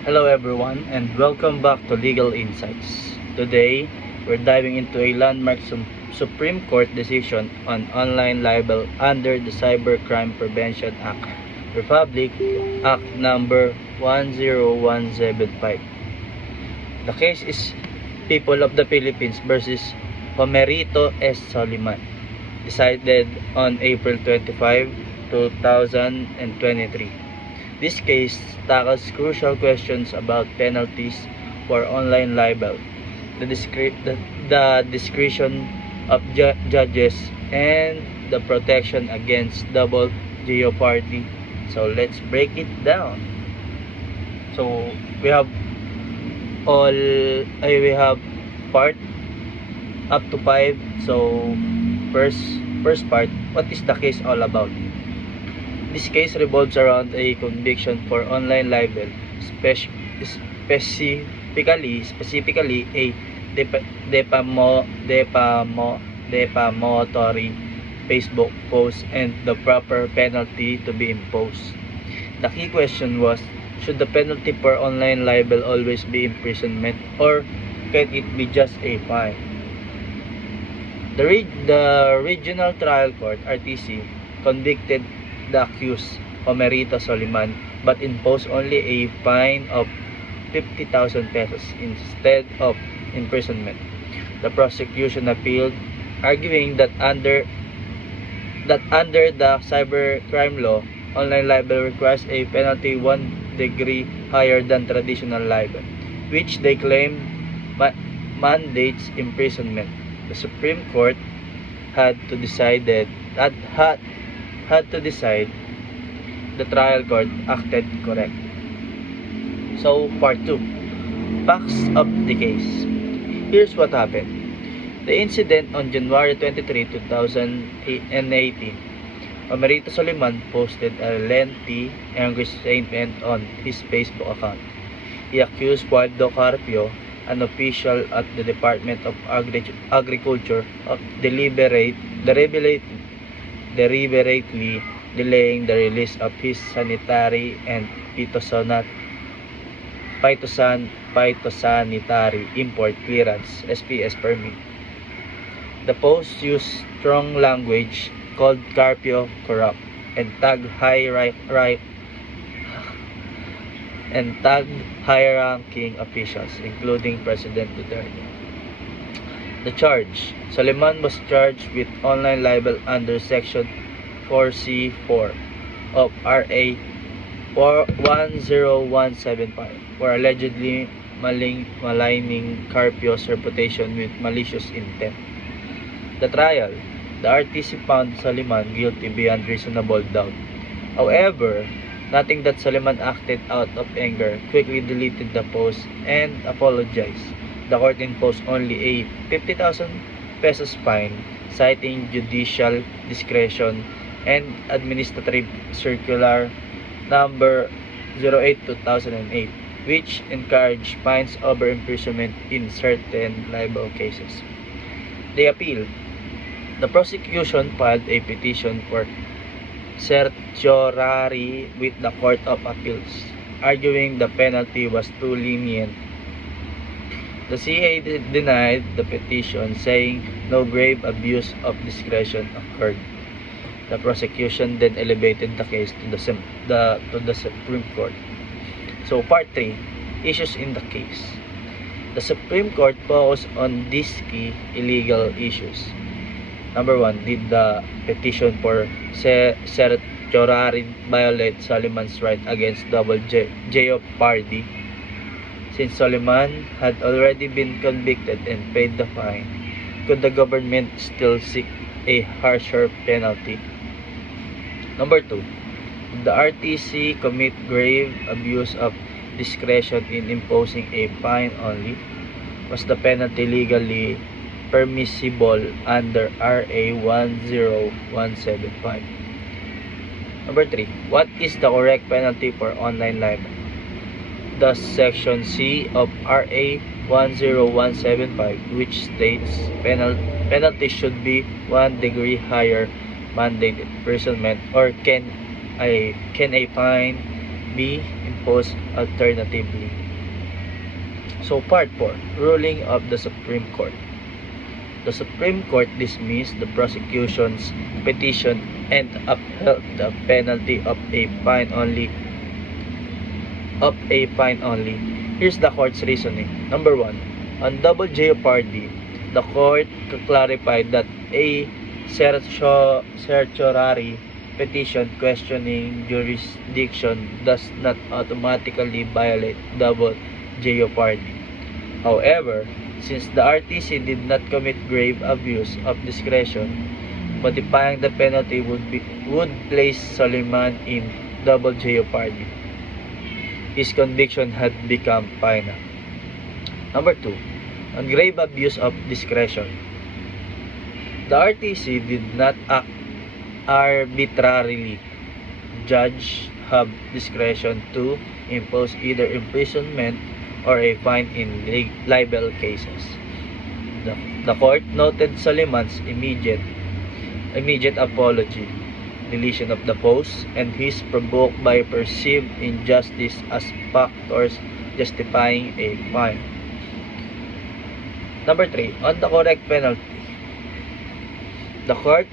Hello everyone and welcome back to Legal Insights. Today, we're diving into a landmark Supreme Court decision on online libel under the Cybercrime Prevention Act, Republic Act number 10175. The case is People of the Philippines versus Homerito S. Soliman, decided on April 25, 2023. This case tackles crucial questions about penalties for online libel, the discretion of judges, and the protection against double jeopardy. So let's break it down. So we have we have part up to 5. So first part, what is the case all about? This case revolves around a conviction for online libel, specifically a defamatory Facebook post and the proper penalty to be imposed. The key question was, should the penalty for online libel always be imprisonment, or can it be just a fine? The Regional Trial Court, RTC, convicted the accused, Homerito Soliman, but imposed only a fine of 50,000 pesos instead of imprisonment. The prosecution appealed, arguing that under the cybercrime law, online libel requires a penalty 1 degree higher than traditional libel, which they claim mandates imprisonment. The Supreme Court had to decide the trial court acted correct. So, part 2. Facts of the case. Here's what happened. The incident on January 23, 2018, Homerito Soliman posted a lengthy angry statement on his Facebook account. He accused Waldo Carpio, an official at the Department of Agriculture, of deliberately delaying the release of his sanitary and phytosanitary import clearance (SPS) permit. The post used strong language, called Carpio corrupt, and tagged high-ranking officials, including President Duterte. The charge: Soliman was charged with online libel under Section 4C4 of RA 10175 for allegedly maligning Carpio's reputation with malicious intent. The trial: the RTC found Soliman guilty beyond reasonable doubt. However, noting that Soliman acted out of anger, quickly deleted the post and apologized. The court imposed only a 50,000 pesos fine, citing judicial discretion and Administrative Circular number 08/2008, which encouraged fines over imprisonment in certain libel cases. The appeal: the prosecution filed a petition for certiorari with the Court of Appeals, arguing the penalty was too lenient. The CA denied the petition, saying no grave abuse of discretion occurred. The prosecution then elevated the case to the Supreme Court. So, part 3. Issues in the case. The Supreme Court focused on these key illegal issues. Number 1, did the petition for certiorari violate Soliman's right against double jeopardy? Since Soliman had already been convicted and paid the fine, could the government still seek a harsher penalty? Number 2, did the RTC commit grave abuse of discretion in imposing a fine only? Was the penalty legally permissible under RA 10175? Number 3, what is the correct penalty for online libel? The Section C of RA 10175, which states penalty should be 1 degree higher mandated imprisonment, or can a fine be imposed alternatively. So Part 4, Ruling of the Supreme Court. The Supreme Court dismissed the prosecution's petition and upheld the penalty of a fine only. Here's the court's reasoning. Number 1. On double jeopardy, the court clarified that a certiorari petition questioning jurisdiction does not automatically violate double jeopardy. However, since the RTC did not commit grave abuse of discretion, modifying the penalty would place Soliman in double jeopardy. His conviction had become final. Number 2. On grave abuse of discretion. The RTC did not act arbitrarily. Judges have discretion to impose either imprisonment or a fine in libel cases. The court noted Soliman's immediate apology, deletion of the post, and his provoked by perceived injustice as factors justifying a fine. Number 3. On the correct penalty. The court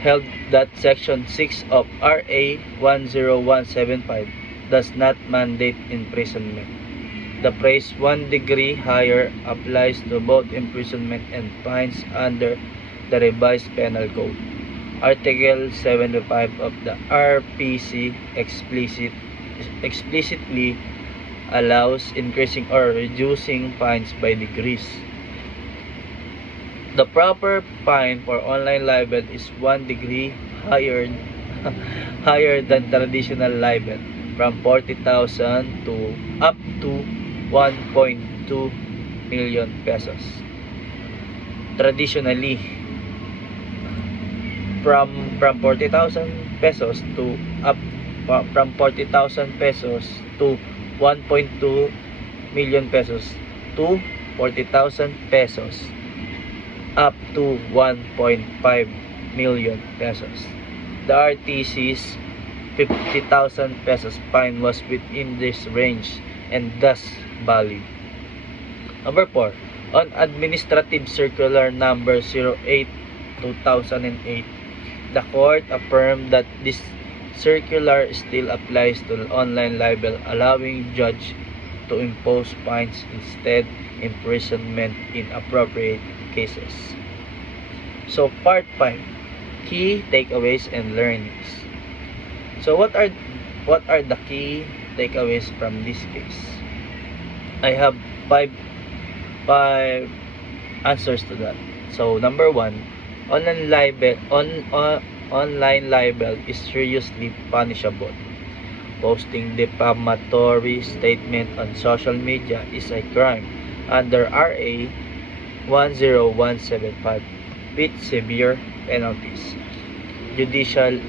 held that Section 6 of RA 10175 does not mandate imprisonment. The phrase 1 degree higher applies to both imprisonment and fines under the revised penal code. Article 75 of the RPC explicitly allows increasing or reducing fines by degrees. The proper fine for online libel is 1 degree higher than traditional libel, from 40,000 to up to 1.2 million pesos. Traditionally, from 40,000 pesos to from 40,000 pesos to 1.2 million pesos to 40,000 pesos up to 1.5 million pesos. The RTC's 50,000 pesos fine was within this range and thus valid. Number 4. On Administrative Circular Number 08/2008, the court affirmed that this circular still applies to online libel, allowing judge to impose fines instead imprisonment in appropriate cases. So Part 5, Key Takeaways and Learnings. So what are the key takeaways from this case? I have five answers to that. So number 1, online libel is seriously punishable. Posting defamatory statement on social media is a crime under RA 10175 with severe penalties.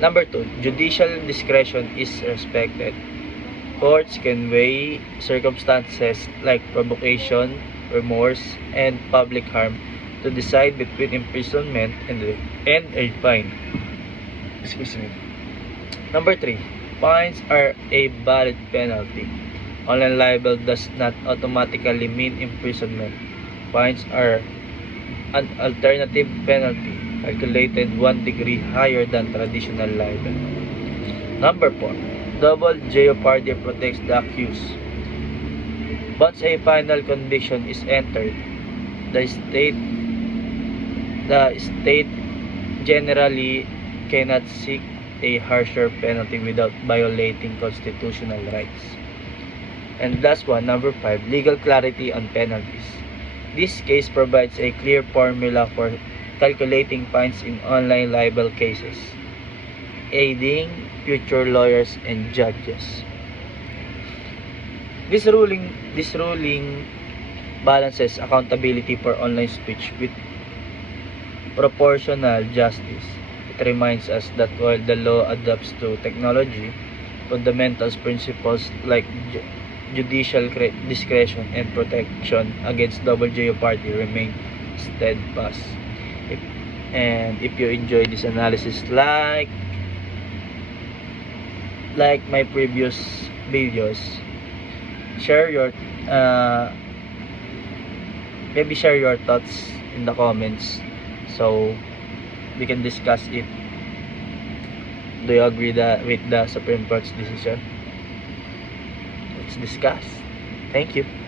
Number 2, judicial discretion is respected. Courts can weigh circumstances like provocation, remorse, and public harm to decide between imprisonment and a fine. Excuse me. Number 3, fines are a valid penalty. Online libel does not automatically mean imprisonment. Fines are an alternative penalty calculated 1 degree higher than traditional libel. Number 4, double jeopardy protects the accused. Once a final conviction is entered, the state generally cannot seek a harsher penalty without violating constitutional rights. And last one, number 5, legal clarity on penalties. This case provides a clear formula for calculating fines in online libel cases, aiding future lawyers and judges. This ruling balances accountability for online speech with proportional justice. It reminds us that while the law adapts to technology, fundamental principles like judicial discretion and protection against double jeopardy remain steadfast. If you enjoy this analysis, like my previous videos, share your maybe share your thoughts in the comments so we can discuss it. Do you agree with the Supreme Court's decision? Let's discuss. Thank you.